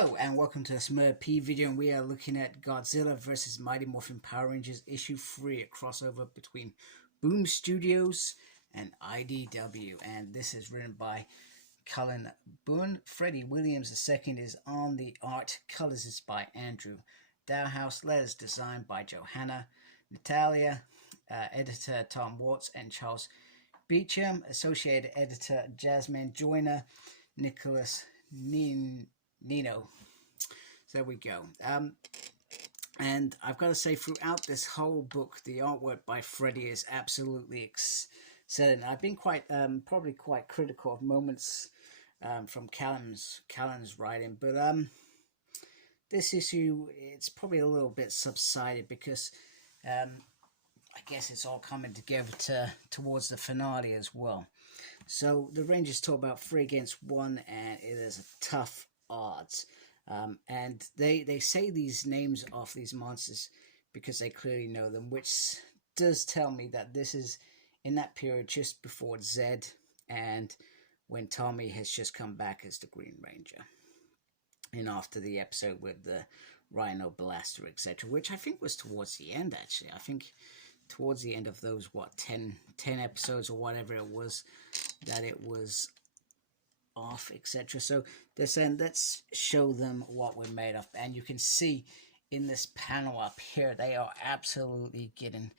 Hello and welcome to the Smurp video, and we are looking at Godzilla vs. Mighty Morphin Power Rangers issue 3, a crossover between Boom Studios and IDW, and this is written by Cullen Bunn. Freddie Williams II is on the art. Colors is by Andrew Dowhouse. Letters designed by Johanna Natalia. Editor Tom Watts and Charles Beecham. Associate editor Jasmine Joyner. Nicholas Nino. So there we go. And I've got to say, throughout this whole book, the artwork by Freddie is absolutely excellent. I've been probably quite critical of moments from Callan's writing, but this issue, it's probably a little bit subsided because I guess it's all coming together towards the finale as well. So the Rangers talk about 3 against 1, and it is a tough odds. And they say these names of these monsters because they clearly know them, which does tell me that this is in that period just before Zed and when Tommy has just come back as the Green Ranger. And after the episode with the Rhino Blaster, etc., which I think was towards the end, actually. I think towards the end of those, 10 episodes or whatever it was, that it was off, etc. So they're saying, let's show them what we're made of. And you can see in this panel up here, they are absolutely getting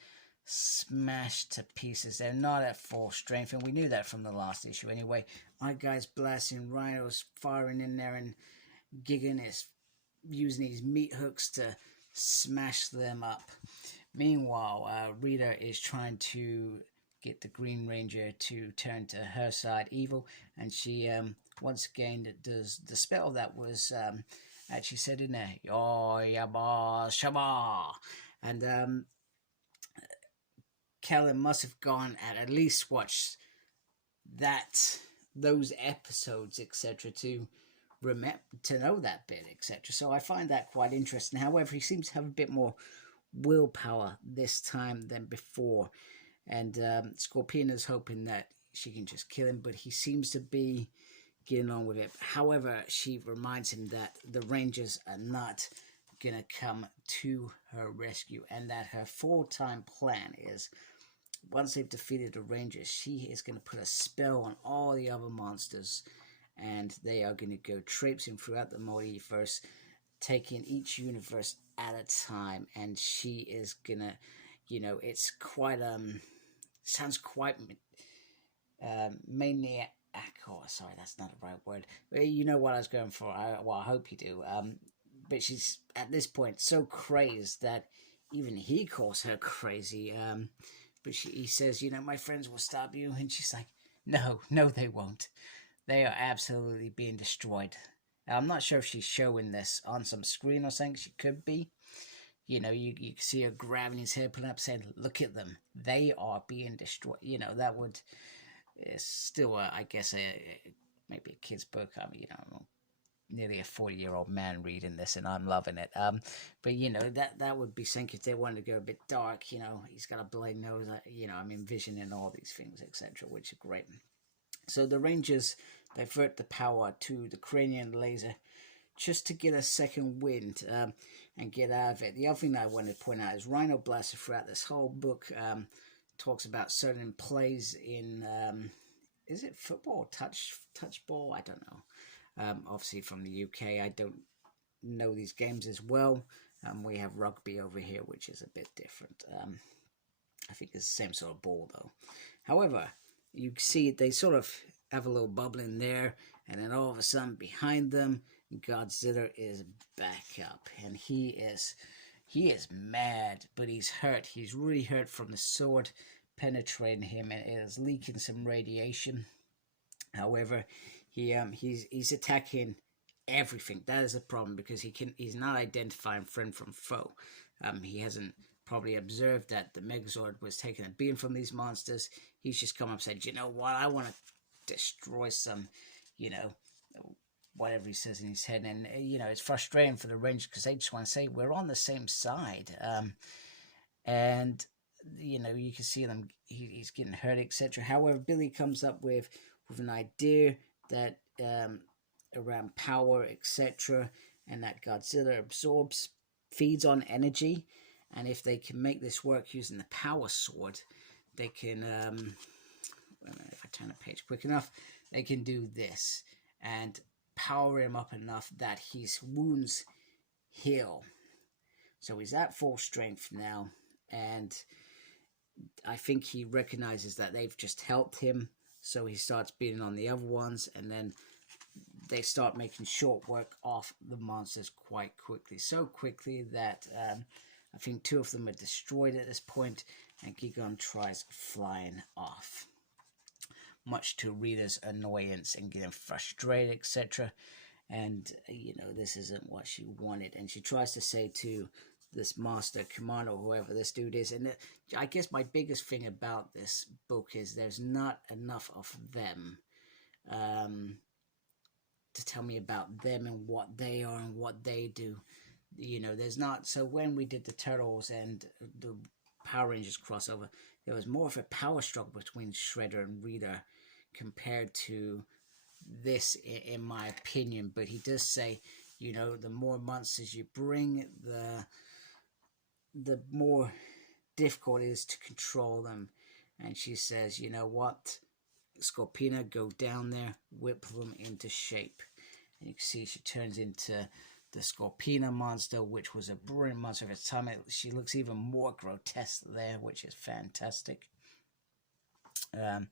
smashed to pieces. They're not at full strength, and we knew that from the last issue anyway. Our guys blasting, Rhino's firing in there, and Gigan is using these meat hooks to smash them up. Meanwhile, Rita is trying to get the Green Ranger to turn to her side evil, and she once again does the spell that was actually said in there, Yo Yaba Shaba, and Kellen must have gone and at least watched those episodes, etc., to know that bit, etc. So I find that quite interesting. However, he seems to have a bit more willpower this time than before, and Scorpiona's hoping that she can just kill him, but he seems to be getting on with it. However, she reminds him that the Rangers are not gonna come to her rescue, and that her full-time plan is, once they've defeated the Rangers, she is going to put a spell on all the other monsters, and they are going to go traipsing throughout the multiverse, taking each universe at a time. And she is gonna, it's quite sounds quite maniac. Oh, sorry, that's not the right word. But you know what I was going for. I hope you do. But she's at this point so crazed that even he calls her crazy. But he says, my friends will stop you, and she's like, no, they won't. They are absolutely being destroyed. I'm not sure if she's showing this on some screen or something. She could be. You can see her grabbing his hair, pulling up, saying, look at them. They are being destroyed. That would still, I guess, maybe a kid's book. I mean, I'm nearly a 40-year-old man reading this, and I'm loving it. But, that would be something if they wanted to go a bit dark. He's got a bloody nose. I'm envisioning all these things, etc., which are great. So the Rangers divert the power to the cranium laser just to get a second wind and get out of it. The other thing that I wanted to point out is Rhino Blaster throughout this whole book talks about certain plays in, is it football, touch ball? I don't know. Obviously from the UK, I don't know these games as well. We have rugby over here, which is a bit different. I think it's the same sort of ball though. However, you see they sort of have a little bubble in there, and then all of a sudden behind them, Godzilla is back up, and he is mad, but he's hurt. He's really hurt from the sword penetrating him, and it is leaking some radiation. However, he's attacking everything. That is a problem because he's not identifying friend from foe. He hasn't probably observed that the Megazord was taking a beam from these monsters. He's just come up and said, you know what, I want to destroy some, whatever he says in his head. And, it's frustrating for the Rangers because they just want to say, we're on the same side. And, you can see them, he's getting hurt, etc. However, Billy comes up with an idea that around power, etc. and that Godzilla feeds on energy, and if they can make this work using the power sword, they can, if I turn the page quick enough, they can do this and power him up enough that his wounds heal. So he's at full strength now, and I think he recognizes that they've just helped him, so he starts beating on the other ones, and then they start making short work of the monsters quite quickly. So quickly that I think 2 of them are destroyed at this point, and Gigon tries flying off, much to Rita's annoyance and getting frustrated, etc. And, you know, this isn't what she wanted. And she tries to say to this master, commander, whoever this dude is. And I guess my biggest thing about this book is there's not enough of them to tell me about them and what they are and what they do. You know, there's not. So when we did the Turtles and the Power Rangers crossover, there was more of a power struggle between Shredder and Rita compared to this, in my opinion. But he does say, you know, the more monsters you bring, the more difficult it is to control them. And she says, you know what, Scorpina, go down there, whip them into shape. And you can see she turns into the Scorpina monster, which was a brilliant monster of its time. She looks even more grotesque there, which is fantastic. And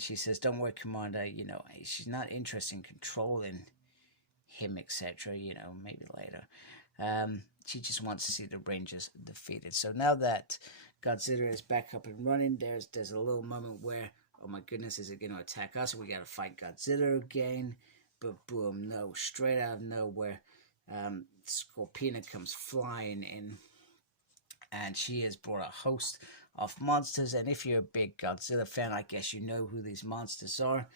she says, don't worry, Commander, you know, she's not interested in controlling him, etc., you know, maybe later. She just wants to see the Rangers defeated. So now that Godzilla is back up and running, there's a little moment where, oh my goodness, is it going to attack us? We got to fight Godzilla again. But boom, no, straight out of nowhere, Scorpina comes flying in, and she has brought a host of monsters. And if you're a big Godzilla fan, I guess you know who these monsters are.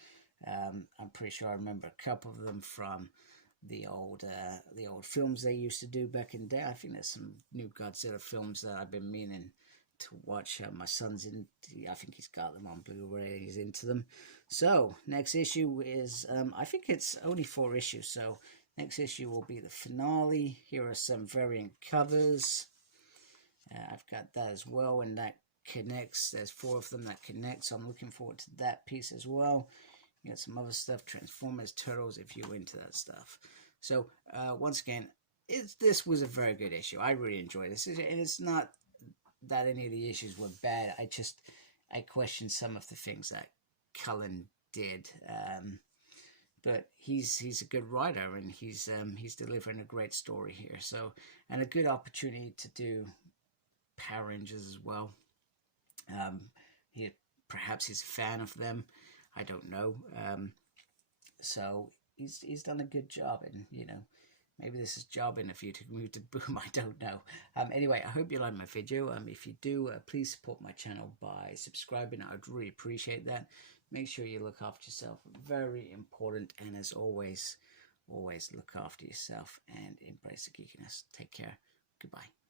I'm pretty sure I remember a couple of them from the old films they used to do back in the day. I think there's some new Godzilla films that I've been meaning to watch. My son's in. I think he's got them on Blu-ray. He's into them. So next issue is, I think it's only 4 issues. So next issue will be the finale. Here are some variant covers. I've got that as well, and that connects. There's 4 of them that connect. So I'm looking forward to that piece as well. You got some other stuff, Transformers, Turtles, if you're into that stuff. So, once again, this was a very good issue. I really enjoyed this. And it's not that any of the issues were bad. I questioned some of the things that Cullen did. But he's a good writer, and he's delivering a great story here. So, and a good opportunity to do Power Rangers as well. Perhaps he's a fan of them. I don't know. So he's done a good job, and you know, maybe this is job interview to move to Boom. I don't know. Anyway, I hope you like my video. If you do, please support my channel by subscribing. I'd really appreciate that. Make sure you look after yourself. Very important. And as always, always look after yourself and embrace the geekiness. Take care. Goodbye.